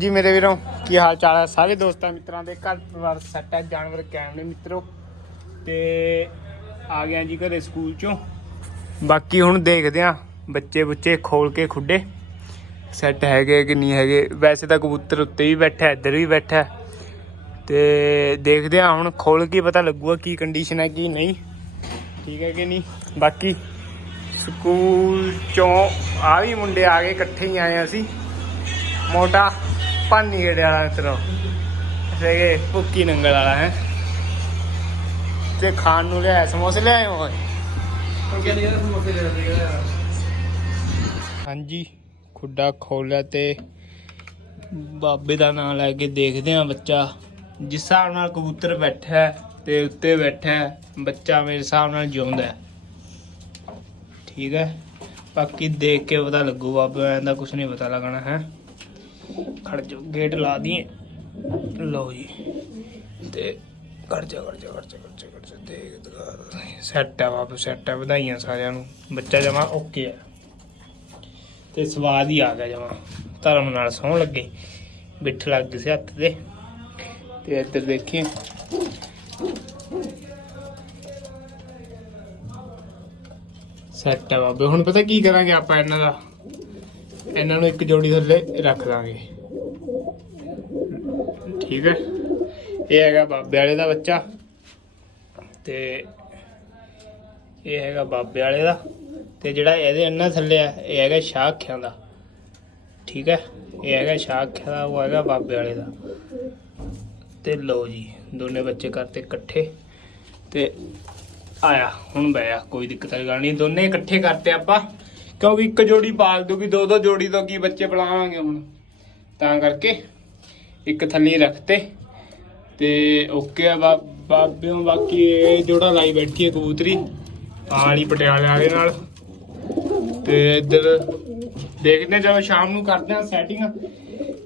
ਜੀ ਮੇਰੇ ਵੀਰੋ, ਕੀ ਹਾਲ ਚਾਲ ਹੈ? ਸਾਰੇ ਦੋਸਤਾਂ ਮਿੱਤਰਾਂ ਦੇ ਘਰ ਪਰਿਵਾਰ ਸੈੱਟ ਹੈ, ਜਾਨਵਰ ਕਾਇਮ ਨੇ ਮਿੱਤਰੋ। ਤੇ ਆ ਗਿਆ ਜੀ ਘਰੇ ਸਕੂਲ ਚੋਂ। ਬਾਕੀ ਹੁਣ ਦੇਖਦੇ ਆ ਬੱਚੇ ਬੁੱਚੇ ਖੋਲ ਕੇ ਖੁੱਡੇ। ਸੈੱਟ ਹੈਗੇ ਕਿ ਨਹੀਂ ਹੈਗੇ? ਵੈਸੇ ਤਾਂ ਕਬੂਤਰ ਉੱਤੇ ਵੀ ਬੈਠਾ ਇੱਧਰ ਵੀ ਬੈਠਾ ਹੈ। ਤੇ ਦੇਖਦੇ ਆ ਹੁਣ ਖੋਲ ਕੇ ਪਤਾ ਲੱਗੂਗਾ ਕੀ ਕੰਡੀਸ਼ਨ ਹੈ, ਕੀ ਨਹੀਂ। ਠੀਕ ਹੈ ਕਿ ਨਹੀਂ? ਬਾਕੀ ਸਕੂਲ ਚੋਂ ਆ ਵੀ ਮੁੰਡੇ ਆ ਗਏ, ਇਕੱਠੇ ਹੀ ਆਏ ਅਸੀਂ। ਮੋਟਾ ਪਾਨੀ ਗੇੜੇ ਵਾਲਾ ਮਿੱਤਰੋ ਸੇਗੇ ਭੁੱਕੀ ਨੰਗਲ ਵਾਲਾ ਹੈ ਤੇ ਖਾਣ ਨੂੰ ਲਿਆ ਸਮੋਸੇ ਲਿਆਏ ਹੋਏ ਹਾਂਜੀ ਖੁੱਡਾ ਖੋਲਿਆ ਤੇ ਬਾਬੇ ਦਾ ਨਾਮ ਲੈ ਕੇ ਦੇਖਦੇ ਆ ਬੱਚਾ ਜਿਸ ਹਿਸਾਬ ਨਾਲ ਕਬੂਤਰ ਬੈਠਾ ਹੈ ਤੇ ਉੱਤੇ ਬੈਠਾ ਹੈ ਬੱਚਾ ਮੇਰੇ ਹਿਸਾਬ ਨਾਲ ਜਿਉਂਦਾ ਹੈ ਠੀਕ ਹੈ ਬਾਕੀ ਦੇਖ ਕੇ ਪਤਾ ਲੱਗੂ ਬਾਬੇ ਦਾ ਕੁਝ ਨਹੀਂ ਪਤਾ ਲੱਗਣਾ ਹੈ ਖੜ ਜਾ ਗੇਟ ਲਾ ਦਈਏ। ਲਓ ਜੀ। ਤੇ ਖੜ ਜਾ ਖੜ ਜਾ ਖੜ ਜਾ ਖੜ ਜਾ ਖੜ ਜਾ ਦੇਖ, ਦਿਖਾ ਸੈੱਟ ਆ ਬਾਬੂ ਸੈੱਟ ਆ, ਵਧਾਈਆਂ ਸਾਰਿਆਂ ਨੂੰ। ਬੱਚਾ ਜਮਾ ਓਕੇ ਆ। ਤੇ ਸਵਾਦ ਹੀ ਆ ਗਿਆ ਜਮਾ। ਧਰਮ ਨਾਲ ਸੌਣ ਲੱਗੇ। ਬਿੱਠ ਲੱਗ ਗਈ ਸੀ ਹੱਥ ਤੇ। ਤੇ ਇੱਧਰ ਦੇਖੀਏ। ਸੈੱਟ ਆ ਬਾਬੇ। ਹੁਣ ਪਤਾ ਕੀ ਕਰਾਂਗੇ ਆਪਾਂ ਇਹਨਾਂ ਦਾ? ਇਹਨਾਂ ਨੂੰ ਇੱਕ ਜੋੜੀ ਥੱਲੇ ਰੱਖ ਦਾਂਗੇ ਠੀਕ ਹੈ। ਇਹ ਹੈਗਾ ਬਾਬੇ ਵਾਲੇ ਦਾ ਬੱਚਾ ਤੇ ਇਹ ਹੈਗਾ ਬਾਬੇ ਵਾਲੇ ਦਾ ਤੇ ਜਿਹੜਾ ਇਹਦੇ ਅੰਨਾ ਥੱਲੇ ਆ, ਇਹ ਹੈਗਾ ਸ਼ਾਹ ਅੱਖਿਆਂ ਦਾ। ਠੀਕ ਹੈ। ਇਹ ਹੈਗਾ ਸ਼ਾਹ ਅੱਖਿਆਂ ਦਾ, ਉਹ ਹੈਗਾ ਬਾਬੇ ਵਾਲੇ ਦਾ। ਤੇ ਲਓ ਜੀ, ਦੋਨੇ ਬੱਚੇ ਕਰਤੇ ਇਕੱਠੇ ਤੇ ਆਇਆ, ਹੁਣ ਬਿਆ ਕੋਈ ਦਿੱਕਤ ਵਾਲੀ ਗੱਲ ਨਹੀਂ। ਦੋਨੇ ਇਕੱਠੇ ਕਰਤੇ ਆਪਾਂ। ਕਿਉਂਕਿ ਇੱਕ ਜੋੜੀ ਪਾਲ ਦੂਗੀ, ਦੋ ਦੋ ਜੋੜੀ ਤੋਂ ਕੀ ਬੱਚੇ ਪਲਾਵਾਂਗੇ ਹੁਣ? ਤਾਂ ਕਰਕੇ ਇੱਕ ਥੱਲੇ ਰੱਖਤੇ ਤੇ ਓਕੇ ਆ ਬਾ- ਬਾਬਿਓ, ਬਾਕੀ ਇਹ ਜੋੜਾ ਲਾਈ ਬੈਠੀ ਹੈ ਕਬੂਤਰੀ ਆਹ ਪਟਿਆਲੇ ਵਾਲੇ ਨਾਲ। ਤੇ ਇੱਧਰ ਦੇਖਦੇ ਜਦੋਂ ਸ਼ਾਮ ਨੂੰ ਕਰਦੇ ਹਾਂ ਸੈਟਿੰਗ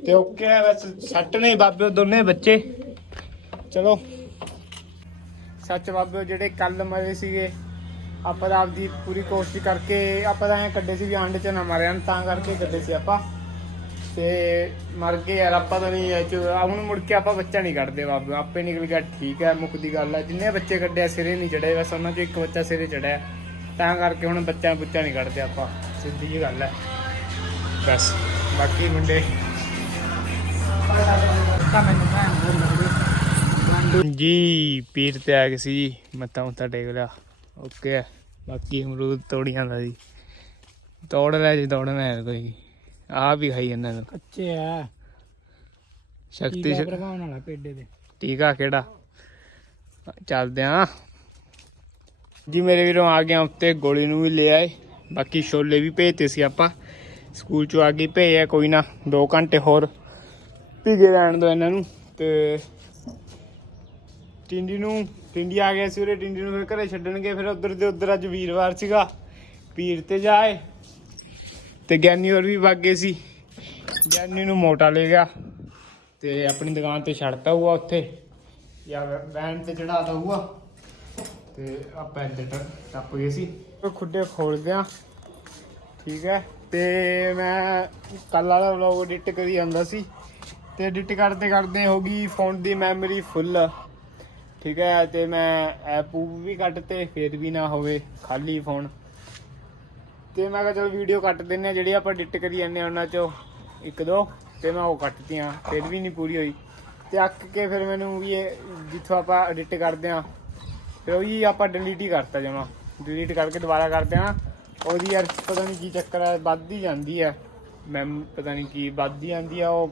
ਤੇ ਓਕੇ ਆ, ਬਸ ਸੱਟ ਨੇ ਬਾਬਿਓ, ਦੋਨੇ ਬੱਚੇ। ਚਲੋ। ਸੱਚ ਬਾਬਿਓ, ਜਿਹੜੇ ਕੱਲ ਮਰੇ ਸੀਗੇ ਆਪਾਂ ਤਾਂ ਆਪਦੀ ਪੂਰੀ ਕੋਸ਼ਿਸ਼ ਕਰਕੇ ਆਪਾਂ ਤਾਂ ਐ ਕੱਢੇ ਸੀ ਵੀ ਆਂਡੇ ਚ ਨਾ ਮਾਰਿਆ ਤਾਂ ਕਰਕੇ ਕੱਢੇ ਸੀ ਆਪਾਂ। ਤੇ ਮਰ ਗਏ ਯਾਰ, ਆਪਾਂ ਤਾਂ ਨਹੀਂ, ਇਹ ਹੁਣ ਮੁੜ ਕੇ ਆਪਾਂ ਬੱਚਾ ਨਹੀਂ ਕੱਢਦੇ ਬਾਬੇ, ਆਪੇ ਨਿਕਲ ਗਿਆ, ਠੀਕ ਹੈ ਮੁੱਕਦੀ ਗੱਲ ਹੈ। ਜਿੰਨੇ ਬੱਚੇ ਕੱਢਿਆ, ਸਿਰੇ ਨਹੀਂ ਚੜੇ ਬਸ ਉਹਨਾਂ ਚੋਂ ਇੱਕ ਬੱਚਾ ਸਿਰੇ ਚੜਿਆ ਤਾਂ ਕਰਕੇ ਹੁਣ ਬੱਚਾ ਬੁੱਚਾ ਨਹੀਂ ਕੱਢਦੇ ਆਪਾਂ, ਸਿੱਧੀ ਜੀ ਗੱਲ ਹੈ। ਬਸ, ਬਾਕੀ ਮੁੰਡੇ? ਜੀ, ਪੀਰ ਤੇ ਆ ਗਏ ਸੀ ਜੀ, ਮੱਥਾ ਮੁੱਥਾ ਟੇਕ ਲਿਆ। ਓਕੇ ਬਾਕੀ ਅਮਰੂਦ ਤੋੜੀਆਂ ਦਾ ਜੀ। ਤੋੜ ਲੈ ਜੀ ਤੋੜਨਾ ਹੈ ਕੋਈ। ਆ ਵੀ ਖਾਈ ਇਹਨਾਂ। ਨੂੰ ਕੱਚੇ ਆ। ਸ਼ਕਤੀ ਪ੍ਰਭਾਵ ਵਾਲਾ ਪੇਡੇ ਦੇ? ਟੀਕਾ ਕਿਹੜਾ? ਚੱਲਦੇ ਆ। ਜੀ ਮੇਰੇ ਵੀਰੋਂ ਆ ਗਿਆ ਉੱਤੇ ਗੋਲੀ ਨੂੰ ਵੀ ਲੈ ਆਏ। ਬਾਕੀ ਛੋਲੇ ਵੀ ਭੇਜਤੇ ਸੀ ਆਪਾਂ। ਸਕੂਲ ਚੋਂ ਆ ਕੇ ਭੇਜਿਆ ਕੋਈ ਨਾ 2 ਘੰਟੇ ਹੋਰ ਭੀਗੇ ਰਹਿਣ ਦੋ ਇਹਨਾਂ ਨੂੰ। ਤੇ ਟਿੰਡੀ ਨੂੰ ਟਿੰਡੀ ਆ ਗਿਆ ਸੀ ਉਰੇ, ਟਿੰਡੀ ਨੂੰ ਫਿਰ ਘਰੇ ਛੱਡਣਗੇ, ਫਿਰ ਉਧਰ ਦੇ ਉਧਰ ਅੱਜ ਵੀਰਵਾਰ ਸੀਗਾ। ਪੀਰ ਤੇ ਜਾਏ ਤੇ ਗਿਆਨੀ ਹੋਰ ਵੀ ਵਗ ਗਏ ਸੀ। ਗਿਆਨੀ ਨੂੰ ਮੋਟਾ ਲੈ ਗਿਆ ਤੇ ਆਪਣੀ ਦੁਕਾਨ ਤੇ ਛੱਡਤਾ ਹੁਆ ਉੱਥੇ। ਜਾਂ ਵੈਨ ਤੇ ਚੜਾਤਾ ਹੁਆ ਤੇ ਆਪਾਂ ਇੱਧਰ ਟ- ਟੱਪ ਗਏ ਸੀ। ਖੁੱਡੇ ਖੋਲਦੇ ਆ ਠੀਕ ਹੈ। ਤੇ ਮੈਂ ਕੱਲ ਵਾਲਾ ਵਲੌਗ ਐਡਿਟ ਕਰੀ ਜਾਂਦਾ ਸੀ। ਤੇ ਐਡਿਟ ਕਰਦੇ ਕਰਦੇ ਹੋ ਗਈ ਫੋਨ ਦੀ ਮੈਮਰੀ ਫੁੱਲ ਠੀਕ ਹੈ, ਤੇ ਮੈਂ ਐਪ ਵੀ ਕੱਟ ਤੇ ਫਿਰ ਵੀ ਨਾ ਹੋਵੇ, ਖਾਲੀ ਫੋਨ ਤੇ ਮੈਂ ਕਿਹਾ ਚਲੋ ਵੀਡੀਓ ਕੱਟ ਦਿੰਨੇ ਆ ਜਿਹੜੀ ਆਪਾਂ ਐਡਿਟ ਕਰੀ ਜਾਂਦੇ ਆ ਉਹਨਾਂ ਚੋਂ, ਇੱਕ ਦੋ, ਤੇ ਮੈਂ ਉਹ ਕੱਟਤੀਆਂ, ਫਿਰ ਵੀ ਨਹੀਂ ਪੂਰੀ ਹੋਈ। ਤੇ ਅੱਕ ਕੇ ਫਿਰ ਮੈਨੂੰ ਵੀ ਇਹ ਜਿੱਥੋਂ ਆਪਾਂ ਐਡਿਟ ਕਰਦੇ ਆ ਫਿਰ ਉਹੀ ਆਪਾਂ ਡਿਲੀਟ ਹੀ ਕਰਤਾ ਜਮਾ। ਡਿਲੀਟ ਕਰਕੇ ਦੁਬਾਰਾ ਕਰਦੇ ਆ ਉਹਦੀ ਯਾਰ ਪਤਾ ਨਹੀਂ ਕੀ ਚੱਕਰ ਹੈ, ਵੱਧਦੀ ਜਾਂਦੀ ਹੈ। ਮੈਂ ਪਤਾ ਨਹੀਂ ਕੀ ਵੱਧਦੀ ਜਾਂਦੀ ਆ ਉਹ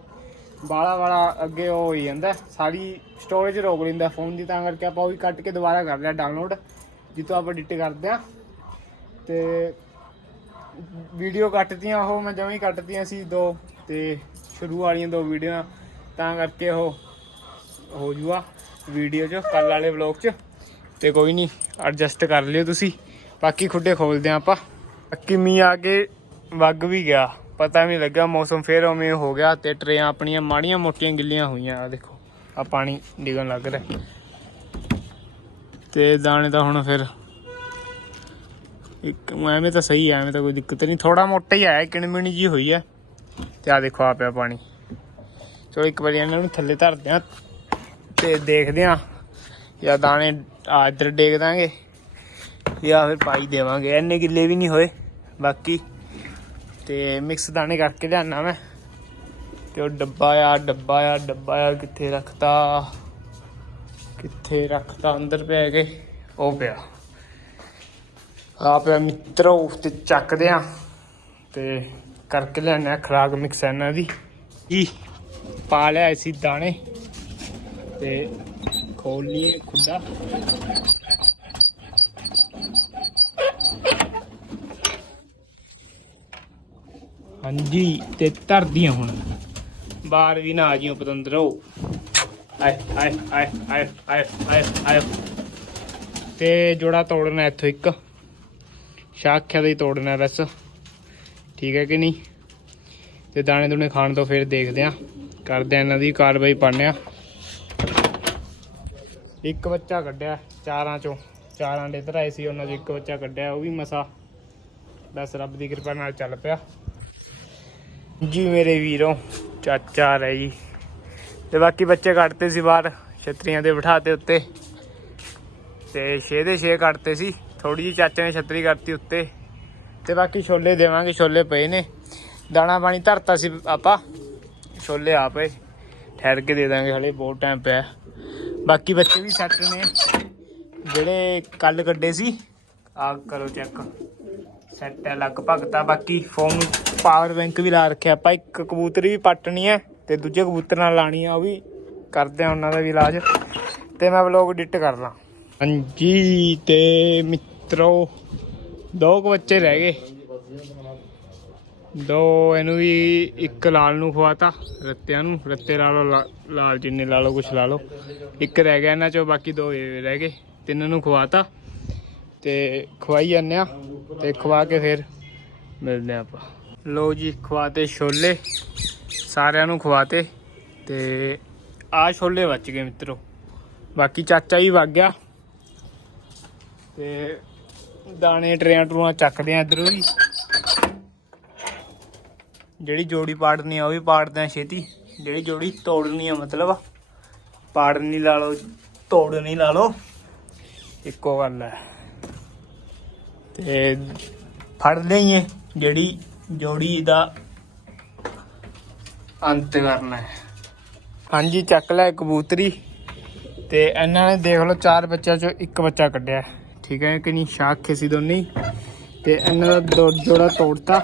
ਬਾਲਾ ਵਾਲਾ ਅੱਗੇ ਉਹ ਹੋਈ ਜਾਂਦਾ, ਸਾਰੀ ਸਟੋਰੇਜ ਰੋਕ ਲੈਂਦਾ ਫੋਨ ਦੀ, ਤਾਂ ਕਰਕੇ ਆਪਾਂ ਉਹ ਵੀ ਕੱਟ ਕੇ ਦੁਬਾਰਾ ਕਰ ਲਿਆ ਡਾਊਨਲੋਡ ਜਿੱਥੋਂ ਆਪਾਂ ਐਡਿਟ ਕਰਦੇ ਆ ਤੇ ਵੀਡੀਓ ਕੱਟਤੀਆਂ ਉਹ, ਮੈਂ ਜਮਾਂ ਹੀ ਕੱਟਤੀਆਂ ਸੀ ਦੋ, ਤੇ ਸ਼ੁਰੂ ਵਾਲੀਆਂ ਦੋ ਵੀਡੀਓ ਤਾਂ ਕਰਕੇ ਉਹ ਹੋ ਜੂਆ ਵੀਡੀਓ 'ਚ, ਕੱਲ ਵਾਲੇ ਵਲੌਗ 'ਚ। ਤੇ ਕੋਈ ਨਹੀਂ ਐਡਜਸਟ ਕਰ ਲਿਓ ਤੁਸੀਂ, ਬਾਕੀ ਖੁੱਡੇ ਖੋਲਦੇ ਹਾਂ ਆਪਾਂ। ਬਾਕੀ ਮੀਂਹ ਆ ਕੇ ਵੱਗ ਵੀ ਗਿਆ। ਪਤਾ ਵੀ ਨਹੀਂ ਲੱਗਾ, ਮੌਸਮ ਫੇਰ ਉਵੇਂ ਹੋ ਗਿਆ ਤੇ ਟਰੇਆਂ ਆਪਣੀਆਂ ਮਾੜੀਆਂ ਮੋਟੀਆਂ ਗਿੱਲੀਆਂ ਹੋਈਆਂ ਆ ਦੇਖੋ ਆ ਪਾਣੀ ਡਿੱਗਣ ਲੱਗ ਰਿਹਾ। ਤੇ ਦਾਣੇ ਤਾਂ ਹੁਣ ਫਿਰ ਇੱਕ ਐਵੇਂ ਤਾਂ ਸਹੀ ਆ, ਐਵੇਂ ਤਾਂ ਕੋਈ ਦਿੱਕਤ ਨਹੀਂ। ਥੋੜਾ ਮੋਟਾ ਹੀ ਆਇਆ ਕਿਣਮਿਣੀ ਜੀ ਹੋਈ ਹੈ ਤੇ ਆ ਦੇਖੋ ਆ ਪਿਆ ਪਾਣੀ। ਚਲੋ, ਇੱਕ ਵਾਰੀ ਇਹਨਾਂ ਨੂੰ ਥੱਲੇ ਧਰਦੇ ਆ ਤੇ ਦੇਖਦੇ ਆ ਜਾਂ ਦਾਣੇ ਆ ਇੱਧਰ ਡੇਗ ਦਾਂਗੇ ਜਾਂ ਫਿਰ ਪਾਈ ਦੇਵਾਂਗੇ। ਇੰਨੇ ਗਿੱਲੇ ਵੀ ਨਹੀਂ ਹੋਏ, ਬਾਕੀ ਤੇ ਮਿਕਸ ਦਾਣੇ ਕਰਕੇ ਲਿਆਣਾ ਮੈਂ। ਤੇ ਉਹ ਡੱਬਾ ਆ ਡੱਬਾ ਆ ਡੱਬਾ ਆ, ਕਿੱਥੇ ਰੱਖਤਾ? ਕਿੱਥੇ ਰੱਖਤਾ? ਅੰਦਰ ਪੈ ਕੇ ਉਹ ਪਿਆ। ਆ ਪਿਆ ਮਿੱਤਰੋ, ਤੇ ਚੱਕਦੇ ਆ। ਤੇ ਕਰਕੇ ਲਿਆਣਾ ਖਰਾਕ ਮਿਕਸ ਇਹਨਾਂ ਦੀ। ਜੀ ਪਾ ਲਿਆ ਇਸੀ ਦਾਣੇ। ਤੇ ਖੋਲ ਲਈਏ ਖੁੱਡਾ ਹਾਂਜੀ, ਤੇ ਧਰਦੀਆਂ ਹੁਣ। ਬਾਹਰ ਵੀ ਨਾ ਆ ਜਿਓ ਪਤੰਦਰੋ। ਆਏ ਆਏ ਆਏ ਆਏ ਆਏ ਆਏ ਆਏ। ਤੇ ਜੋੜਾ ਤੋੜਨਾ ਇੱਥੋਂ ਇੱਕ। ਸ਼ਾਖਿਆ ਦਾ ਹੀ ਤੋੜਨਾ ਬਸ। ਠੀਕ ਹੈ ਕਿ ਨਹੀਂ? ਤੇ ਦਾਣੇ ਦੂਣੇ ਖਾਣ ਤੋਂ ਫਿਰ ਦੇਖਦੇ ਆ ਕਰਦੇ ਆ ਇਹਨਾਂ ਦੀ ਕਾਰਵਾਈ, ਪਾਉਂਦੇ ਆ ਇੱਕ ਬੱਚਾ ਕੱਢਿਆ ਚਾਰਾਂ ਚੋਂ। ਚਾਰਾਂ ਦੇ ਧਰਾਏ ਸੀ, ਉਹਨਾਂ ਚੋਂ ਇੱਕ ਬੱਚਾ ਕੱਢਿਆ, ਉਹ ਵੀ ਮਸਾ। ਬਸ ਰੱਬ ਦੀ ਕਿਰਪਾ ਨਾਲ ਚੱਲ ਪਿਆ। ਜੀ ਮੇਰੇ ਵੀਰੋ, ਚਾਚਾ ਰਹਿ ਜੀ। ਤੇ ਬਾਕੀ ਬੱਚੇ ਕੱਢਤੇ ਸੀ ਬਾਹਰ, ਛਤਰੀਆਂ ਦੇ ਬਿਠਾਤੇ ਉੱਤੇ। ਤੇ 6 ਦੇ 6 ਕੱਢਤੇ ਸੀ। ਥੋੜੀ ਜਿਹੀ ਚਾਚੇ ਨੇ ਛਤਰੀ ਕਰਤੀ ਉੱਤੇ। ਤੇ ਬਾਕੀ ਛੋਲੇ ਦੇਵਾਂਗੇ, ਛੋਲੇ ਪਏ ਨੇ। ਦਾਣਾ ਪਾਣੀ ਧਰਤਾ ਸੀ ਆਪਾਂ। ਛੋਲੇ ਆ ਪਏ ਠਹਿਰ ਕੇ ਦੇ ਦਾਂਗੇ, ਹਲੇ ਬਹੁਤ ਟਾਈਮ ਪਿਆ। ਬਾਕੀ ਬੱਚੇ ਵੀ ਸੈੱਟ ਨੇ। ਜਿਹੜੇ ਕੱਲ ਕੱਢੇ ਸੀ ਆ ਕਰੋ ਚੈੱਕ ਸੈੱਟ ਹੈ ਲਗਭਗ ਤਾਂ ਬਾਕੀ ਫੋਨ ਪਾਵਰ ਬੈਂਕ ਵੀ ਲਾ ਰੱਖਿਆ। ਆਪਾਂ ਇੱਕ ਕਬੂਤਰ ਵੀ ਪੱਟਣੀ ਹੈ ਤੇ ਦੂਜੇ ਕਬੂਤਰ ਨਾਲ ਲਾਣੀ ਆ, ਉਹ ਵੀ ਕਰਦੇ ਆ ਉਹਨਾਂ ਦਾ ਵੀ ਇਲਾਜ। ਤੇ ਮੈਂ ਵਲੋਗ ਐਡਿਟ ਕਰ ਲਾਂ ਹਾਂਜੀ, ਤੇ ਮਿੱਤਰੋ, ਦੋ ਕੁ ਬੱਚੇ ਰਹਿ ਗਏ। ਦੋ, ਇਹਨੂੰ ਵੀ ਇੱਕ ਲਾਲ ਨੂੰ ਖਵਾਤਾ, ਰੱਤਿਆਂ ਨੂੰ। ਰੱਤੇ ਲਾ ਲਓ, ਲਾ- ਲਾਲ ਜਿੰਨੇ ਲਾ ਲਓ, ਕੁਛ ਲਾ ਲਓ। ਇੱਕ ਰਹਿ ਗਿਆ ਇਹਨਾਂ ਚੋਂ, ਬਾਕੀ ਦੋ ਇਹ ਰਹਿ ਗਏ। ਤਿੰਨ ਨੂੰ ਖਵਾਤਾ। ਤੇ ਖਵਾਈ ਜਾਂਦੇ ਆ ਤੇ ਖਵਾ ਕੇ ਫਿਰ ਮਿਲਦੇ ਆ ਆਪਾਂ। ਲੋ ਜੀ, ਖਵਾਤੇ ਛੋਲੇ। ਸਾਰਿਆਂ ਨੂੰ ਖਵਾਤੇ ਤੇ ਆ ਛੋਲੇ ਬਚ ਗਏ ਮਿੱਤਰੋ। ਬਾਕੀ ਚਾਚਾ ਹੀ ਵਗ ਗਿਆ। ਤੇ ਦਾਣੇ ਟਰੇਆਂ ਟਰੂਆਂ ਚੱਕਦੇ ਆ ਇਧਰੋਂ ਵੀ ਜਿਹੜੀ ਜੋੜੀ ਪਾੜਨੀ ਆ ਉਹ ਵੀ ਪਾੜਦੇ ਆ ਛੇਤੀ। ਜਿਹੜੀ ਜੋੜੀ ਤੋੜਨੀ ਆ ਮਤਲਬ ਪਾੜਨੀ ਲਾ ਲਓ, ਤੋੜਨੀ ਲਾ ਲਓ। ਇੱਕੋ ਗੱਲ ਹੈ ਤੇ ਫੜ ਲਈਏ ਜਿਹੜੀ ਜੋੜੀ ਦਾ। ਅੰਤ ਕਰਨਾ ਹੈ। ਹਾਂਜੀ ਚੱਕ ਲੈ ਕਬੂਤਰੀ। ਤੇ ਇਹਨਾਂ ਨੇ ਦੇਖ ਲਓ ਚਾਰ ਬੱਚਿਆਂ ਚੋਂ ਇੱਕ ਬੱਚਾ ਕੱਢਿਆ। ਠੀਕ ਹੈ ਕਿ ਨਹੀਂ? ਸ਼ਾਖੇ ਸੀ ਦੋਨੇ। ਤੇ ਇਹਨਾਂ ਦਾ ਦੋ ਜੋੜਾ ਤੋੜਤਾ।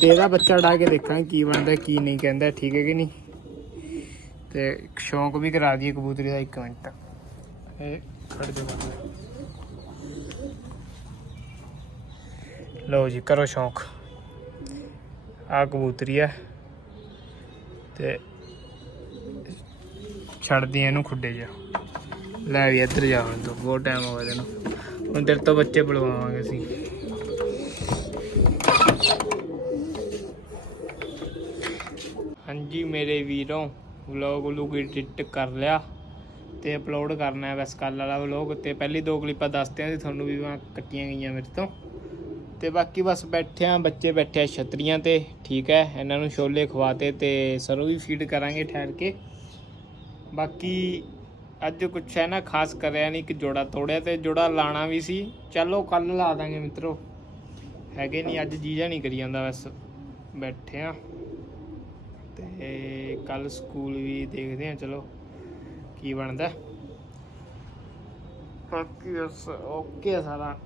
ਤੇ ਇਹਦਾ ਬੱਚਾ ਉਡਾ ਕੇ ਦੇਖਾਂਗੇ ਕੀ ਬਣਦਾ ਕੀ ਨਹੀਂ ਕਹਿੰਦਾ। ਠੀਕ ਹੈ ਕਿ ਨਹੀਂ? ਤੇ ਸ਼ੌਂਕ ਵੀ ਕਰਾ ਦਈਏ ਕਬੂਤਰੀ ਦਾ ਇੱਕ ਮਿੰਟ। ਇਹ ਖੜ ਜਾ ਲਓ ਜੀ, ਕਰੋ ਸ਼ੌਂਕ। ਆ ਕਬੂਤਰੀ ਹੈ ਤੇ ਛੱਡਦੀ ਇਹਨੂੰ ਖੁੱਡੇ ਜਾ ਲੈ ਵੀ ਇੱਧਰ ਜਾ ਹੁਣ ਤੋਂ, ਬਹੁਤ ਟਾਈਮ ਹੋ ਗਿਆ ਤੈਨੂੰ। ਹੁਣ ਤੇਰੇ ਤੋਂ ਬੱਚੇ ਬੁਲਵਾਵਾਂਗੇ ਅਸੀਂ। ਹਾਂਜੀ, ਮੇਰੇ ਵੀਰੋ ਵਲੌਗ ਲੁਗ ਐਡਿਟ ਕਰ ਲਿਆ ਤੇ ਅਪਲੋਡ ਕਰਨਾ ਹੈ ਬਸ ਕੱਲ ਵਾਲਾ ਵਲੌਗ ਤੇ ਪਹਿਲੀ ਦੋ ਕਲਿੱਪਾਂ ਦੱਸਤੀਆਂ ਸੀ ਤੁਹਾਨੂੰ ਵੀ ਮੈਂ ਕੱਟੀਆਂ ਗਈਆਂ ਮੇਰੇ ਤੋਂ। ਤੇ ਬਾਕੀ ਬਸ ਬੈਠਿਆਂ ਬੱਚੇ ਬੈਠੇ ਆ ਛਤਰੀਆਂ ਤੇ, ਠੀਕ ਹੈ, ਇਹਨਾਂ ਨੂੰ ਛੋਲੇ ਖਵਾਤੇ ਤੇ ਸਰੋਂ ਵੀ ਫੀਡ ਕਰਾਂਗੇ ਠਹਿਰ ਕੇ। ਬਾਕੀ ਅੱਜ ਕੁਛ ਹੈ ਨਾ, ਖਾਸ ਕਰਿਆ ਨਹੀਂ ਕਿ ਜੋੜਾ ਤੋੜਿਆ ਤੇ ਜੋੜਾ ਲਾਣਾ ਵੀ ਸੀ। ਚਲੋ ਕੱਲ ਲਾ ਦਾਂਗੇ ਮਿੱਤਰੋ। ਹੈਗੇ ਨਹੀਂ ਅੱਜ ਜੀਜਾ ਨਹੀਂ ਕਰੀ ਜਾਂਦਾ ਬਸ, ਬੈਠੇ ਆ। ਤੇ ਕੱਲ ਸਕੂਲ ਵੀ ਦੇਖਦੇ ਆ, ਚਲੋ, ਕੀ ਬਣਦਾ। ਬਾਕੀ ਬਸ ਓਕੇ ਸਾਰਾ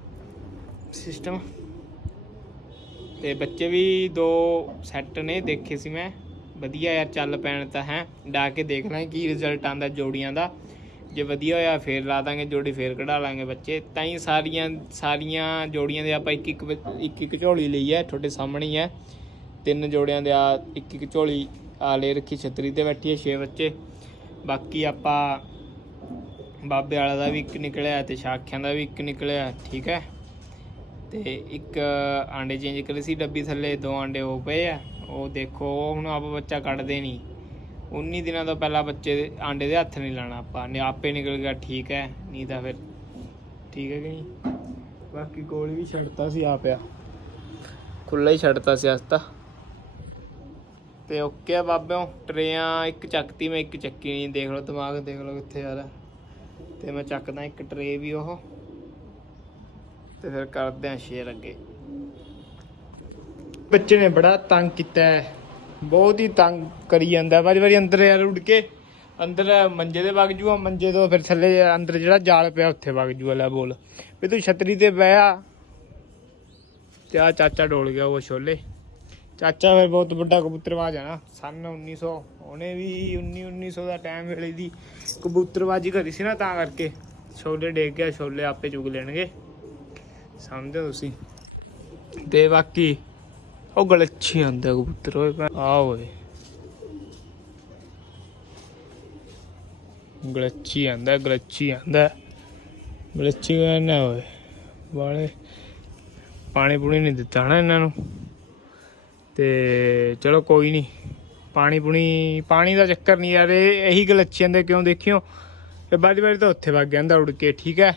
ਸਿਸਟਮ ਤੇ ਬੱਚੇ ਵੀ ਦੋ ਸੈੱਟ ਨੇ, ਦੇਖੇ ਸੀ ਮੈਂ। ਵਧੀਆ ਯਾਰ, ਚੱਲ ਪੈਣ ਤਾਂ ਹੈ। ਡਾ ਕੇ ਦੇਖ ਲਾਂ ਕੀ ਰਿਜ਼ਲਟ ਆਂਦਾ ਜੋੜੀਆਂ ਦਾ। ਜੇ ਵਧੀਆ ਹੋਇਆ ਫੇਰ ਲਾ ਦਾਂਗੇ, ਜੋੜੀ ਫੇਰ ਕਢਾ ਲਾਂਗੇ ਬੱਚੇ। ਤਾਂ ਹੀ ਸਾਰੀਆਂ ਸਾਰੀਆਂ ਜੋੜੀਆਂ ਦੇ ਆਪਾਂ ਇੱਕ ਇੱਕ ਬੱਚ- ਇੱਕ ਇੱਕ ਝੋਲੀ ਲਈ ਹੈ, ਤੁਹਾਡੇ ਸਾਹਮਣੇ ਹੀ ਹੈ। ਤਿੰਨ ਜੋੜਿਆਂ ਦੇ ਆ ਇੱਕ ਇੱਕ ਝੋਲੀ ਆ ਲੈ ਰੱਖੀ, ਛਤਰੀ ਤੇ ਬੈਠੀ ਹੈ 6 ਬੱਚੇ। ਬਾਕੀ ਆਪਾਂ ਬਾਬੇ ਵਾਲਾ ਦਾ ਵੀ ਇੱਕ ਨਿਕਲਿਆ ਤੇ ਸ਼ਾਖਿਆਂ ਦਾ ਵੀ ਇੱਕ ਨਿਕਲਿਆ, ਠੀਕ ਹੈ। ਤੇ ਇੱਕ ਆਂਡੇ ਚੇਂਜ ਕਰੇ ਸੀ, ਡੱਬੀ ਥੱਲੇ ਦੋ ਆਂਡੇ ਹੋ ਪਏ ਆ। ਉਹ ਦੇਖੋ, ਉਹ ਹੁਣ ਆਪ ਬੱਚਾ ਕੱਢਦੇ ਨਹੀਂ 19 ਦਿਨਾਂ ਤੋਂ ਪਹਿਲਾਂ ਬੱਚੇ ਦੇ ਆਂਡੇ ਦੇ ਹੱਥ ਨਹੀਂ ਲਾਣਾ ਆਪਾਂ। ਨੇ ਆਪੇ ਨਿਕਲ ਗਿਆ, ਠੀਕ ਹੈ, ਨਹੀਂ ਤਾਂ ਫਿਰ ਠੀਕ ਹੈ ਕਿ ਨਹੀਂ? ਬਾਕੀ ਕੋਲ ਵੀ ਛੱਡਤਾ ਸੀ ਆਪਿਆ ਪਿਆ ਖੁੱਲਾ ਹੀ ਛੱਡਤਾ ਸੀ ਅਸਤਾ ਤੇ। ਓਕੇ ਆ ਬਾਬਿਓ, ਟਰੇਆਂ ਇੱਕ ਚੱਕਤੀ, ਮੈਂ ਇੱਕ ਚੱਕੀ ਨਹੀਂ ਦੇਖ ਲਓ, ਦਿਮਾਗ ਦੇਖ ਲਓ ਕਿੱਥੇ ਆ ਰਿਹਾ। ਤੇ ਮੈਂ ਚੱਕਦਾ ਇੱਕ ਟਰੇ ਵੀ ਉਹ। ਤੇ ਫਿਰ ਕਰਦੇ ਆ ਸ਼ੇਅਰ ਅੱਗੇ। ਬੱਚੇ ਨੇ ਬੜਾ ਤੰਗ ਕੀਤਾ ਹੈ। ਬਹੁਤ ਹੀ ਤੰਗ ਕਰੀ ਜਾਂਦਾ ਵਾਰੀ ਵਾਰੀ ਅੰਦਰ ਯਾਰ ਉੱਡ ਕੇ ਅੰਦਰ ਮੰਜੇ ਦੇ ਵਗ ਜੂਆ ਮੰਜੇ ਤੋਂ ਫਿਰ ਥੱਲੇ ਅੰਦਰ ਜਿਹੜਾ ਜਾਲ ਪਿਆ ਉੱਥੇ ਵਗ ਜੂਆ ਲੈ ਬੋਲ। ਵੀ ਤੂੰ ਛਤਰੀ ਤੇ ਬਹਿਆ ਤੇ ਆ ਚਾਚਾ ਡੋਲ ਗਿਆ ਉਹ ਛੋਲੇ। ਚਾਚਾ ਫਿਰ ਬਹੁਤ ਵੱਡਾ ਕਬੂਤਰਬਾਜ਼ ਹੈ ਨਾ ਸਨ 1900 ਉਹਨੇ ਵੀ 19 1900 ਦਾ ਟਾਈਮ ਵੇਲੇ ਦੀ ਕਬੂਤਰਬਾਜ਼ੀ ਕਰੀ ਸੀ ਨਾ ਤਾਂ ਕਰਕੇ। ਛੋਲੇ ਡੇਗ ਗਿਆ, ਛੋਲੇ ਆਪੇ ਚੁਗ ਲੈਣਗੇ। ਸਮਝੋ ਤੁਸੀਂ? ਤੇ ਬਾਕੀ ਉਹ ਗਲੱਛੀ ਆਂਦਾ ਕਬੂਤਰ, ਓਏ ਭੈ- ਆ ਓਏ। ਗਲੱਛੀ ਆਂਦਾ ਗਲੱਛੀ ਆਂਦਾ ਗਲੱਛੀ ਨਾ ਓਏ, ਵਾਲੇ ਪਾਣੀ ਪੂਣੀ ਨਹੀਂ ਦਿੱਤਾ ਹਨਾ ਇਹਨਾਂ ਨੂੰ। ਤੇ ਚਲੋ ਕੋਈ ਨਹੀਂ, ਪਾਣੀ ਪੁਣੀ, ਪਾਣੀ ਦਾ ਚੱਕਰ ਨਹੀਂ ਯਾਰ, ਇਹ ਇਹੀ ਗਲੱਛੀ ਦੇ ਕਿਉਂ ਦੇਖਿਓ? ਇਹ ਬਾਰੀ ਬਾਰੀ ਤਾਂ ਉੱਥੇ ਵਗ ਜਾਂਦਾ ਉੜ ਕੇ, ਠੀਕ ਹੈ?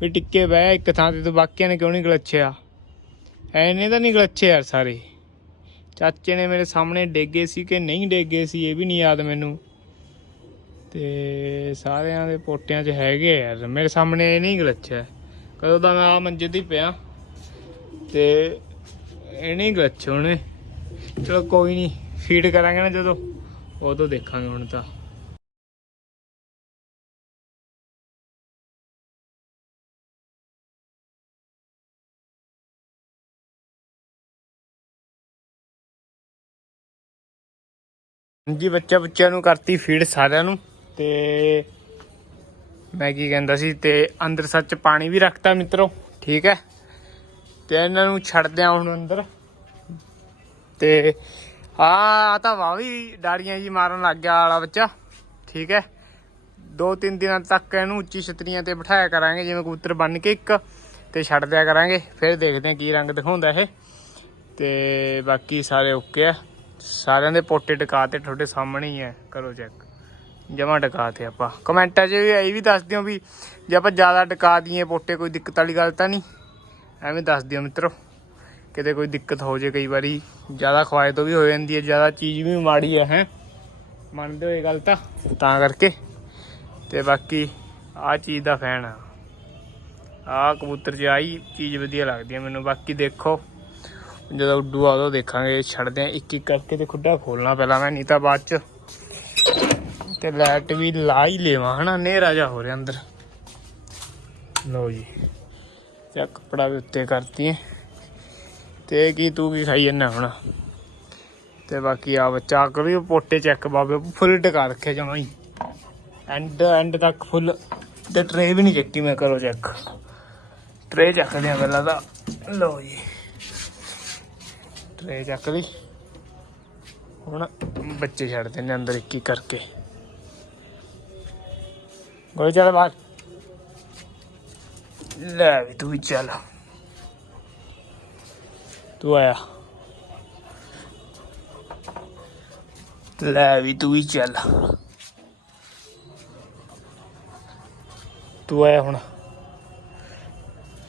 ਵੀ ਟਿੱਕੇ ਬਹਿ ਇੱਕ ਥਾਂ ਤੇ ਤੂੰ ਬਾਕੀਆਂ ਨੇ ਕਿਉਂ ਨਹੀਂ ਗਲੱਛਿਆ? ਐਨੇ ਤਾਂ ਨਹੀਂ ਗਲੱਛੇ ਯਾਰ ਸਾਰੇ। ਚਾਚੇ ਨੇ ਮੇਰੇ ਸਾਹਮਣੇ ਡੇਗੇ ਸੀ ਕਿ ਨਹੀਂ ਡੇਗੇ ਸੀ, ਇਹ ਵੀ ਨਹੀਂ ਯਾਦ ਮੈਨੂੰ। ਤੇ ਸਾਰਿਆਂ ਦੇ ਪੋਟਿਆਂ 'ਚ ਹੈਗੇ ਯਾਰ। ਮੇਰੇ ਸਾਹਮਣੇ ਇਹ ਨਹੀਂ ਗਲੱਛਿਆ। ਕਦੋਂ ਦਾ ਮੈਂ ਆ ਮੰਜੇ ਤੇ ਪਿਆ। ਤੇ ਇਹ ਨਹੀਂ ਗਲੱਛ ਹੋਣੇ। ਚਲੋ ਕੋਈ ਨਹੀਂ ਫੀਡ ਕਰਾਂਗੇ ਨਾ ਜਦੋਂ। ਉਦੋਂ ਦੇਖਾਂਗੇ ਹੁਣ ਤਾਂ। ਜੀ ਬੱਚਾ ਬੱਚਿਆਂ ਨੂੰ ਕਰਤੀ ਫੀਡ ਸਾਰਿਆਂ ਨੂੰ ਤੇ ਮੈਂ ਕੀ ਕਹਿੰਦਾ ਸੀ ਤੇ ਅੰਦਰ ਸੱਚ ਪਾਣੀ ਵੀ ਰੱਖਤਾ ਮਿੱਤਰੋ, ਠੀਕ ਹੈ? ਤੇ ਇਹਨਾਂ ਨੂੰ ਛੱਡਦੇ ਆ ਹੁਣ ਅੰਦਰ। ਤੇ ਆ ਤਾਂ ਵਾਹ ਵੀ ਡਾਰੀਆਂ ਜੀ ਮਾਰਨ ਲੱਗ ਗਿਆ ਵਾਲਾ ਬੱਚਾ, ਠੀਕ ਹੈ? ਦੋ ਤਿੰਨ ਦਿਨਾਂ ਤੱਕ ਇਹਨੂੰ ਉੱਚੀ ਛਤਰੀਆਂ ਤੇ ਬਿਠਾਇਆ ਕਰਾਂਗੇ, ਜਿਵੇਂ ਕਬੂਤਰ ਬੰਨ ਕੇ ਇੱਕ ਤੇ ਛੱਡ ਦਿਆ ਕਰਾਂਗੇ। ਫਿਰ ਦੇਖਦੇ ਹਾਂ ਕੀ ਰੰਗ ਦਿਖਾਉਂਦਾ ਇਹ। ਤੇ ਬਾਕੀ ਸਾਰੇ ਓਕੇ ਆ। ਸਾਰਿਆਂ ਦੇ ਪੋਟੇ ਟਿਕਾ ਤੇ ਤੁਹਾਡੇ ਸਾਹਮਣੇ ਹੀ ਹੈ। ਕਰੋ ਚੈੱਕ ਜਮਾ ਟਿਕਾ ਤੇ ਆਪਾਂ। ਕਮੈਂਟਾਂ 'ਚ ਵੀ ਇਹ ਵੀ ਦੱਸ ਦਿਓ ਵੀ ਜੇ ਆਪਾਂ ਜ਼ਿਆਦਾ ਟਿਕਾ ਦਈਏ ਪੋਟੇ ਕੋਈ ਦਿੱਕਤ ਵਾਲੀ ਗੱਲ ਤਾਂ ਨਹੀਂ? ਐਵੇਂ ਦੱਸ ਦਿਓ ਮਿੱਤਰੋ। ਕਿਤੇ ਕੋਈ ਦਿੱਕਤ ਹੋ ਜੇ ਕਈ ਵਾਰੀ, ਜ਼ਿਆਦਾ ਖਵਾਏ ਤੋਂ ਵੀ ਹੋ ਜਾਂਦੀ ਹੈ, ਜ਼ਿਆਦਾ ਚੀਜ਼ ਵੀ ਮਾੜੀ ਹੈ ਹੈ? ਮੰਨਦੇ ਹੋ ਇਹ ਗੱਲ ਤਾਂ? ਤਾਂ ਕਰਕੇ। ਤੇ ਬਾਕੀ ਆ ਚੀਜ਼ ਦਾ ਫੈਨ ਆ। ਆ ਕਬੂਤਰ 'ਚ ਆਈ ਚੀਜ਼ ਵਧੀਆ ਲੱਗਦੀ ਹੈ ਮੈਨੂੰ। ਬਾਕੀ ਦੇਖੋ। ਜਦੋਂ ਉੱਡੂ ਆ ਦੇਖਾਂਗੇ, ਛੱਡਦੇ ਆ ਇੱਕ ਇੱਕ ਕਰਕੇ ਤੇ ਖੁੱਡਾ ਖੋਲਣਾ ਪਹਿਲਾਂ ਮੈਂ, ਨਹੀਂ ਤਾਂ ਬਾਅਦ 'ਚ ਤੇ ਲਾਈਟ ਵੀ ਲਾ ਹੀ ਲੇਵਾ, ਹਨਾ? ਹਨੇਰਾ ਜਾ ਹੋ ਰਿਹਾ ਅੰਦਰ। ਲਓ ਜੀ, ਤੇ ਕੱਪੜਾ ਵੀ ਉੱਤੇ ਕਰਤੀ ਹੈ ਤੇ ਕੀ, ਤੂੰ ਕੀ ਖਾਈ ਜੰਨਾ ਹੁਣ? ਤੇ ਬਾਕੀ ਆ ਬੱਚਾ ਕਰੀ ਪੋਟੇ ਚੈੱਕ ਬਾਬੇ ਫੁੱਲ ਟਕਾ ਰੱਖਿਆ ਜਮਾਂ ਹੀ। ਐਂਡ ਐਂਡ ਤੱਕ ਫੁੱਲ ਤੇ ਟਰੇ ਵੀ ਨਹੀਂ ਚੱਕੀ ਮੈਂ ਕਰੋ ਚੈੱਕ ਟਰੇ ਚੱਕਦੇ ਆ ਪਹਿਲਾਂ ਤਾਂ। ਲਓ ਜੀ। ਟਰੇ ਚੱਕ ਲਈ। ਹੁਣ ਬੱਚੇ ਛੱਡਦੇ ਨੇ ਅੰਦਰ ਇੱਕ ਇੱਕ ਕਰਕੇ। ਗੋਲ, ਚੱਲ ਬਾਹਰ। ਲੈ ਵੀ ਤੂੰ ਚੱਲ। ਤੂੰ ਆਇਆ। ਲੈ ਵੀ ਤੂੰ ਵੀ ਚੱਲ। ਤੂੰ ਆਇਆ ਹੁਣ।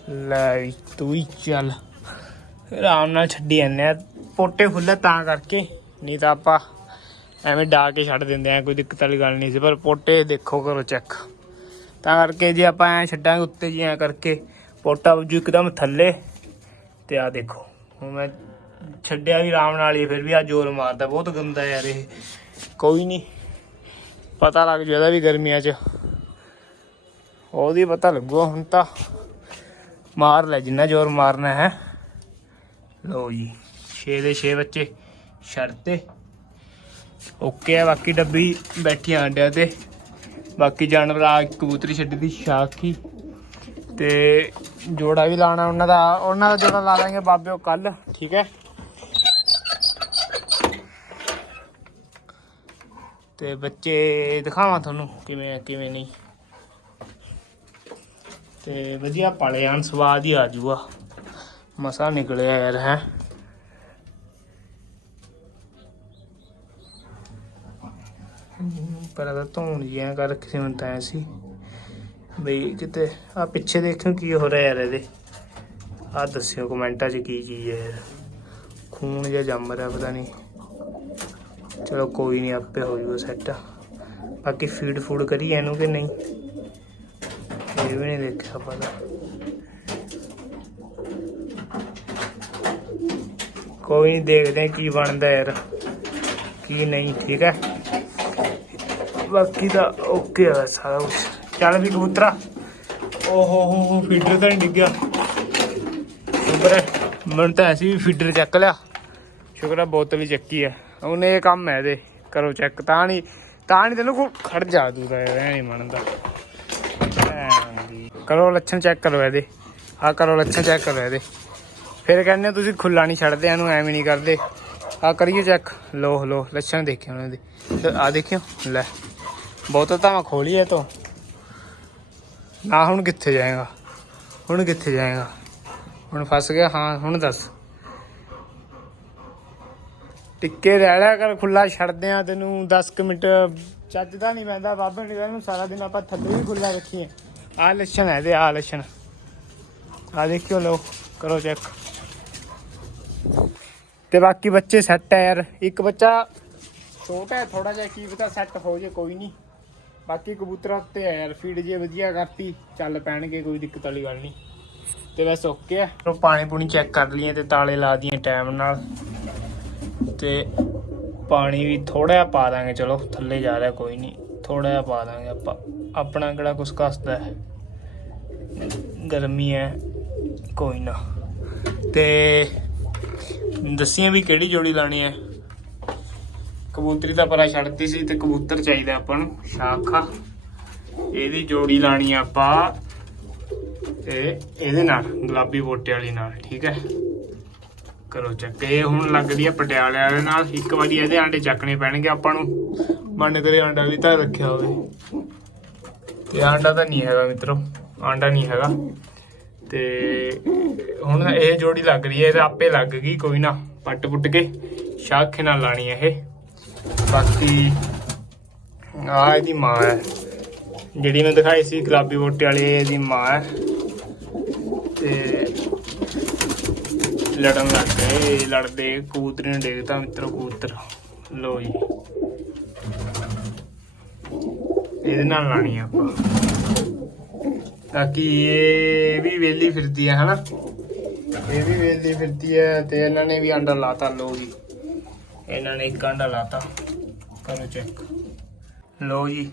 ਲੈ ਵੀ ਤੂੰ ਵੀ ਚੱਲ। ਆਰਾਮ ਨਾਲ ਛੱਡੀ ਜਾਂਦੇ ਆ। ਪੋਟੇ ਖੁੱਲੇ ਤਾਂ ਕਰਕੇ, ਨਹੀਂ ਤਾਂ ਆਪਾਂ ਐਵੇਂ ਡਾ ਕੇ ਛੱਡ ਦਿੰਦੇ ਆ, ਕੋਈ ਦਿੱਕਤ ਵਾਲੀ ਗੱਲ ਨਹੀਂ ਸੀ, ਪਰ ਪੋਟੇ ਦੇਖੋ ਕਰੋ ਚੈੱਕ ਤਾਂ ਕਰਕੇ ਜੇ ਆਪਾਂ ਐ ਛੱਡਾਂਗੇ ਉੱਤੇ ਜੀ, ਐ ਕਰਕੇ ਪੋਟਾ ਵਜੂ ਇੱਕਦਮ ਥੱਲੇ, ਤੇ ਆ ਦੇਖੋ, ਹੁਣ ਮੈਂ ਛੱਡਿਆ ਵੀ ਆਰਾਮ ਨਾਲ ਹੀ, ਫਿਰ ਵੀ ਆ ਜ਼ੋਰ ਮਾਰਦਾ, ਬਹੁਤ ਗੰਦਾ ਯਾਰ ਇਹ। ਕੋਈ ਨਹੀਂ, ਪਤਾ ਲੱਗ ਜਾਦਾ ਵੀ ਗਰਮੀਆਂ 'ਚ। ਉਹਦੀ ਪਤਾ ਲੱਗੂਗਾ ਹੁਣ ਤਾਂ ਮਾਰ ਲੈ, ਜਿੰਨਾ ਜ਼ੋਰ ਮਾਰਨਾ ਹੈ। ਲਓ ਜੀ 6 ਦੇ 6 ਬੱਚੇ ਸ਼ਰਤੇ ਓਕੇ ਆ, ਬਾਕੀ ਡੱਬੀ ਬੈਠੀ ਆਂਡਿਆਂ ਤੇ। ਬਾਕੀ ਜਾਨਵਰ ਆ ਕਬੂਤਰੀ ਛੱਡੀ ਦੀ ਸ਼ਾਖੀ। ਤੇ ਜੋੜਾ ਵੀ ਲਾਣਾ ਉਹਨਾਂ ਦਾ ਉਹਨਾਂ ਦਾ ਜੋੜਾ ਲਾ ਲਾਂਗੇ ਬਾਬਿਓ ਕੱਲ ਠੀਕ ਹੈ? ਤੇ ਬੱਚੇ ਦਿਖਾਵਾਂ ਤੁਹਾਨੂੰ ਕਿਵੇਂ ਆ, ਕਿਵੇਂ ਨਹੀਂ। ਤੇ ਵਧੀਆ ਪਾਲੇ ਹਨ ਸਵਾਦ ਹੀ ਆ ਜੂਗਾ। ਮਸਾ ਨਿਕਲਿਆ ਯਾਰ, ਹੈ। ਪਰ ਅਦਾ ਧੌਣ ਜਿਹਾ ਕਰ ਰੱਖੀ ਹੁਣ ਤਾਂ ਐਸੀ ਬਈ ਕਿਤੇ ਆ ਪਿੱਛੇ ਦੇਖਿਓ ਕੀ ਹੋ ਰਿਹਾ ਯਾਰ ਇਹਦੇ। ਆ ਦੱਸਿਓ ਕਮੈਂਟਾਂ 'ਚ ਕੀ ਚੀਜ਼ ਹੈ ਯਾਰ। ਖੂਨ ਜਿਹਾ ਜੰਮ ਰਿਹਾ ਪਤਾ ਨਹੀਂ ਚਲੋ ਕੋਈ ਨਹੀਂ ਆਪੇ ਹੋ ਜੂਗਾ ਸੈੱਟ ਬਾਕੀ ਫੀਡ ਫੂਡ ਕਰੀ ਇਹਨੂੰ ਕਿ ਨਹੀਂ? ਇਹ ਵੀ ਨਹੀਂ ਦੇਖਿਆ ਪਤਾ ਕੋਈ ਨਹੀਂ ਦੇਖਦੇ ਹਾਂ ਕੀ ਬਣਦਾ ਯਾਰ, ਕੀ ਨਹੀਂ, ਠੀਕ ਹੈ? ਬਾਕੀ ਤਾਂ ਓਕੇ ਆ ਸਾਰਾ ਕੁਝ ਚੱਲ ਵੀ ਕਬੂਤਰਾ। ਓਹੋ, ਹੋ ਹੋ ਫੀਡਰ ਤਾਂ ਨਹੀਂ ਡਿੱਗਿਆ। ਸ਼ੁਕਰ ਹੈ। ਤਾਂ ਐਸੀ ਵੀ ਫੀਡਰ ਚੱਕ ਲਿਆ। ਸ਼ੁਕਰ ਹੈ ਬੋਤਲ ਹੀ ਚੱਕੀ ਆ। ਉਹਨੇ ਇਹ ਕੰਮ ਹੈ ਇਹਦੇ, ਕਰੋ ਚੈੱਕ ਤਾਂ ਨਹੀਂ ਤਾਂ ਨਹੀਂ ਤੈਨੂੰ ਕੋ ਖੜ ਜਾ ਤੂੰ ਤਾਂ, ਐ ਨਹੀਂ ਮੰਨਦਾ। ਕਰੋ ਲੱਛਣ ਚੈੱਕ ਕਰੋ ਇਹਦੇ। ਆ ਕਰੋ ਲੱਛਣ ਚੈੱਕ ਕਰੋ ਇਹਦੇ। ਫਿਰ ਕਹਿੰਦੇ ਹੋ ਤੁਸੀਂ ਖੁੱਲਾ ਨਹੀਂ ਛੱਡਦੇ, ਇਹਨੂੰ ਐਵੇਂ ਨਹੀਂ ਕਰਦੇ। ਆ ਕਰੀਏ ਚੈੱਕ ਲੋ ਲੋ, ਲੱਛਣ ਦੇਖਿਓ ਉਹਨਾਂ ਦੇ। ਆ ਦੇਖਿਓ, ਲੈ। ਬਹੁਤ ਤਾਂ ਖੋਲੀ ਹੈ ਤੋਂ। ਨਾ ਹੁਣ ਕਿੱਥੇ ਜਾਏਗਾ? ਹੁਣ ਕਿੱਥੇ ਜਾਏਗਾ? ਹੁਣ ਫਸ ਗਿਆ? ਹਾਂ, ਹੁਣ ਦੱਸ। ਟਿੱਕੇ ਰਹਿ ਲਿਆ ਕਰ ਖੁੱਲਾ ਛੱਡਦੇ ਆ ਤੈਨੂੰ। 10 ਕੁ ਮਿੰਟ ਚੱਜਦਾ ਨਹੀਂ ਪੈਂਦਾ, ਬਾਬੇ ਨੇ ਕਹਿੰਦਾ ਸਾਰਾ ਦਿਨ ਆਪਾਂ ਥੱਲੇ ਵੀ ਖੁੱਲਾ ਰੱਖੀਏ। ਆ ਲੱਛਣ ਹੈ ਤੇ ਆ ਲੱਛਣ। ਆ ਦੇਖਿਓ ਲੋ ਕਰੋ ਚੈੱਕ ਤੇ ਬਾਕੀ ਬੱਚੇ ਸੈੱਟ ਹੈ ਯਾਰ। ਇੱਕ ਬੱਚਾ ਛੋਟਾ ਹੈ ਥੋੜਾ ਜਿਹਾ ਕੀ ਪਤਾ ਸੈੱਟ ਹੋ ਜੇ ਕੋਈ ਨਹੀਂ। ਬਾਕੀ ਕਬੂਤਰਾਂ ਉੱਤੇ ਹੈ ਯਾਰ ਫੀਡ ਜੇ ਵਧੀਆ ਕਰਤੀ, ਚੱਲ ਪੈਣਗੇ, ਕੋਈ ਦਿੱਕਤ ਵਾਲੀ ਗੱਲ ਨਹੀਂ। ਤੇ ਬਸ ਓਕੇ ਆ। ਚਲੋ ਪਾਣੀ ਪੂਣੀ ਚੈੱਕ ਕਰ ਲਈਏ ਤੇ ਤਾਲੇ ਲਾ ਦਈਏ ਟਾਈਮ ਨਾਲ। ਤੇ ਪਾਣੀ ਵੀ ਥੋੜਾ ਜਿਹਾ ਪਾ ਦਾਂਗੇ, ਚਲੋ, ਥੱਲੇ ਜਾ ਰਿਹਾ ਕੋਈ ਨਹੀਂ। ਥੋੜਾ ਜਿਹਾ ਪਾ ਦਾਂਗੇ ਆਪਾਂ। ਆਪਣਾ ਕਿਹੜਾ ਕੁਛ ਕਸਦਾ ਹੈ? ਗਰਮੀ ਹੈ, ਕੋਈ ਨਾ। ਤੇ ਦੱਸੀਆਂ ਵੀ ਕਿਹੜੀ ਜੋੜੀ ਲਾਣੀ ਹੈ। ਕਬੂਤਰੀ ਤਾਂ ਪਰਾ ਛੱਡਤੀ ਸੀ ਤੇ ਕਬੂਤਰ ਚਾਹੀਦਾ ਆਪਾਂ ਨੂੰ, ਸ਼ਾਖਾ। ਇਹਦੀ ਜੋੜੀ ਲਾਣੀ ਆ ਆਪਾਂ ਤੇ ਇਹਦੇ ਨਾਲ, ਗੁਲਾਬੀ ਬੋਟੇ ਵਾਲੀ ਨਾਲ, ਠੀਕ ਹੈ। ਕਰੋ ਚੱਕ ਇਹ ਹੁਣ ਲੱਗਦੀ ਹੈ ਪਟਿਆਲੇ ਵਾਲੇ ਨਾਲ, ਇੱਕ ਵਾਰੀ ਇਹਦੇ ਆਂਡੇ ਚੱਕਣੇ ਪੈਣਗੇ ਆਪਾਂ ਨੂੰ। ਮੰਨ ਕਰੇ ਆਂਡਾ ਵੀ ਤਾਂ ਰੱਖਿਆ ਹੋਵੇ। ਤੇ ਆਂਡਾ ਤਾਂ ਨਹੀਂ ਹੈਗਾ ਮਿੱਤਰੋ, ਆਂਡਾ ਨਹੀਂ ਹੈਗਾ। ਤੇ ਹੁਣ ਇਹ ਜੋੜੀ ਲੱਗ ਰਹੀ ਹੈ ਇਹ ਆਪੇ ਲੱਗ ਗਈ, ਕੋਈ ਨਾ। ਪੱਟ ਪੁੱਟ ਕੇ ਸ਼ਾਖੇ ਨਾਲ ਲਾਣੀ ਹੈ ਇਹ। ਬਾਕੀ ਆ ਇਹਦੀ ਮਾਂ ਹੈ। ਜਿਹੜੀ ਮੈਂ ਦਿਖਾਈ ਸੀ, ਗੁਲਾਬੀ ਬੋਟੇ ਵਾਲੀ, ਇਹਦੀ ਮਾਂ ਹੈ। ਤੇ ਲੜਨ ਲੱਗ ਗਏ ਲੜਦੇ ਕਬੂਤਰ ਨੇ ਡੇਗਤਾ ਮਿੱਤਰੋ ਕਬੂਤਰ ਲੋ ਜੀ। ਇਹਦੇ ਨਾਲ ਲਾਣੀ ਆਪਾਂ। ਬਾਕੀ ਇਹ ਵੀ ਵੇਲੀ ਫਿਰਦੀ ਹੈ ਹਨਾ? ਇਹ ਵੀ ਵੇਲੀ ਫਿਰਦੀ ਹੈ ਤੇ ਇਹਨਾਂ ਨੇ ਵੀ ਅੰਡਾ ਲਾਤਾ ਲੋ ਜੀ। ਇਹਨਾਂ ਨੇ ਇੱਕ ਅੰਡਾ ਲਾਤਾ। ਕਰੋ ਚੈੱਕ ਲੋ ਜੀ।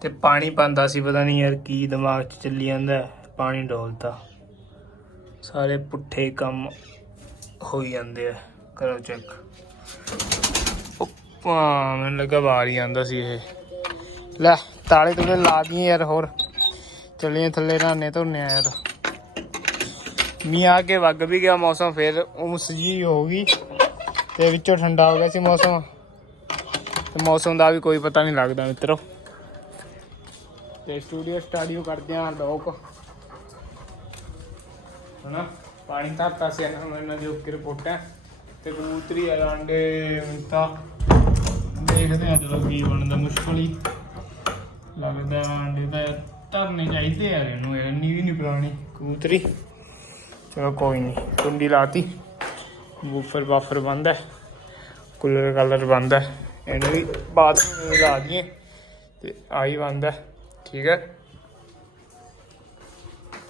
ਤੇ ਪਾਣੀ ਪਾਉਂਦਾ ਸੀ ਪਤਾ ਨਹੀਂ ਯਾਰ ਕੀ ਦਿਮਾਗ 'ਚ ਚੱਲੀ ਜਾਂਦਾ। ਹੈ, ਪਾਣੀ ਡੋਲਤਾ। ਸਾਰੇ ਪੁੱਠੇ ਕੰਮ ਹੋਈ ਜਾਂਦੇ ਆ। ਕਰੋ ਚੈੱਕ ਉੱਪਾ ਮੈਨੂੰ ਲੱਗਾ ਬਾਹਰ ਹੀ ਆਂਦਾ ਸੀ ਇਹ। ਲੈ ਤਾਲੇ ਤੁਲੇ ਲਾ ਦਈਏ ਯਾਰ ਹੋਰ। ਚੱਲੀਏ ਥੱਲੇ ਨਹਾਨੇ ਧੋਨੇ ਆ ਯਾਰ। ਮੀਂਹ ਆ ਕੇ ਵਗ ਵੀ ਗਿਆ ਮੌਸਮ, ਫਿਰ ਉਮਸ ਜੀ ਹੋ ਗਈ ਤੇ ਵਿੱਚੋਂ ਠੰਡਾ ਹੋ ਗਿਆ ਸੀ ਮੌਸਮ। ਤੇ ਮੌਸਮ ਦਾ ਵੀ ਕੋਈ ਪਤਾ ਨਹੀਂ ਲੱਗਦਾ ਮਿੱਤਰੋ। ਤੇ ਸਟੂਡੀਓ ਸਟਾਡੀਓ ਕਰਦੇ ਆ ਲੋਕ। ਹਨਾ? ਪਾਣੀ ਧਰਤਾ ਸੀ ਇਹਨਾਂ ਨੂੰ, ਇਹਨਾਂ ਦੀ ਓਕੇ ਰਿਪੋਰਟ ਹੈ। ਤੇ ਕਬੂਤਰੀ ਆ ਆਂਡੇ ਤਾਂ ਦੇਖਦੇ ਆ ਚਲੋ ਕੀ ਬਣਦਾ, ਮੁਸ਼ਕਲ ਹੀ ਲੱਗਦਾ ਆਂਡੇ ਤਾਂ ਧਰਨੇ ਚਾਹੀਦੇ ਆ ਇਹਨੂੰ ਯਾਰ ਨੀ ਨਹੀਂ ਪੁਰਾਣੀ। ਕਬੂਤਰੀ। ਚਲੋ ਕੋਈ ਨਹੀਂ ਕੁੰਡੀ ਲਾਤੀ। ਬੂਫਰ ਬਾਫਰ ਬੰਦ ਹੈ, ਕੂਲਰ ਕਲਰ ਬੰਦ ਹੈ। ਇਹਨੂੰ ਵੀ ਬਾਥਰੂਮ ਵਿੱਚ ਲਾ ਦਈਏ ਤੇ ਆਹੀ ਬੰਦ ਹੈ, ਠੀਕ ਹੈ।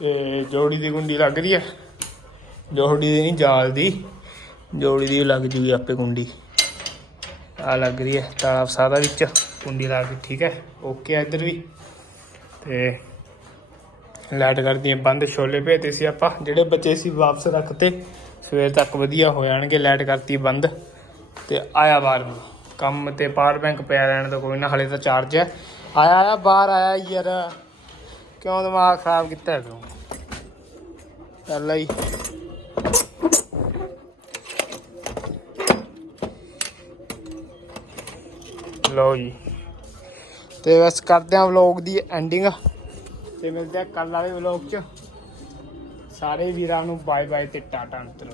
ਤੇ ਜੋੜੀ ਦੀ ਕੁੰਡੀ ਲੱਗ ਰਹੀ ਹੈ। ਜੋੜੀ ਦੀ ਨਹੀਂ ਜਾਲ ਦੀ। ਜੋੜੀ ਦੀ ਲੱਗ ਜੂਗੀ ਆਪੇ ਕੁੰਡੀ ਆ ਲੱਗ ਰਹੀ ਹੈ ਤਾਲਾ ਸਾਰਾ ਵਿੱਚ ਕੁੰਡੀ ਲਾ ਕੇ, ਠੀਕ ਹੈ। ਓਕੇ ਆ ਇੱਧਰ ਵੀ। ਤੇ ਲਾਈਟ ਕਰਦੀ ਬੰਦ, ਛੋਲੇ ਭੇਜਦੇ ਸੀ ਆਪਾਂ, ਜਿਹੜੇ ਬੱਚੇ ਸੀ ਵਾਪਸ ਰੱਖਤੇ, ਸਵੇਰ ਤੱਕ ਵਧੀਆ ਹੋ ਜਾਣਗੇ, ਲਾਈਟ ਕਰਤੀ ਬੰਦ ਤੇ ਆਇਆ ਬਾਹਰ ਨੂੰ। ਕੰਮ ਤੇ ਪਾਵਰ ਬੈਂਕ ਪਿਆ ਰਹਿਣ ਦਾ, ਕੋਈ ਨਾ, ਹਲੇ ਤਾਂ ਚਾਰਜ ਹੈ। ਆਇਆ ਆਇਆ, ਬਾਹਰ ਆਇਆ ਯਾਰ। ਕਿਉਂ ਦਿਮਾਗ ਖਰਾਬ ਕੀਤਾ ਹੈ ਤੂੰ? ਚੱਲ ਆਈ। ਲਓ ਜੀ। ਤੇ ਬਸ ਕਰਦੇ ਹਾਂ ਵਲੌਗ ਦੀ ਐਂਡਿੰਗ ਤੇ ਮਿਲਦੇ ਆ ਕੱਲ ਵਾਲੇ ਵਲੌਗ 'ਚ। ਸਾਰੇ ਵੀਰਾਂ ਨੂੰ ਬਾਏ ਬਾਏ ਤੇ ਟਾਟਾ ਅੰਤਰ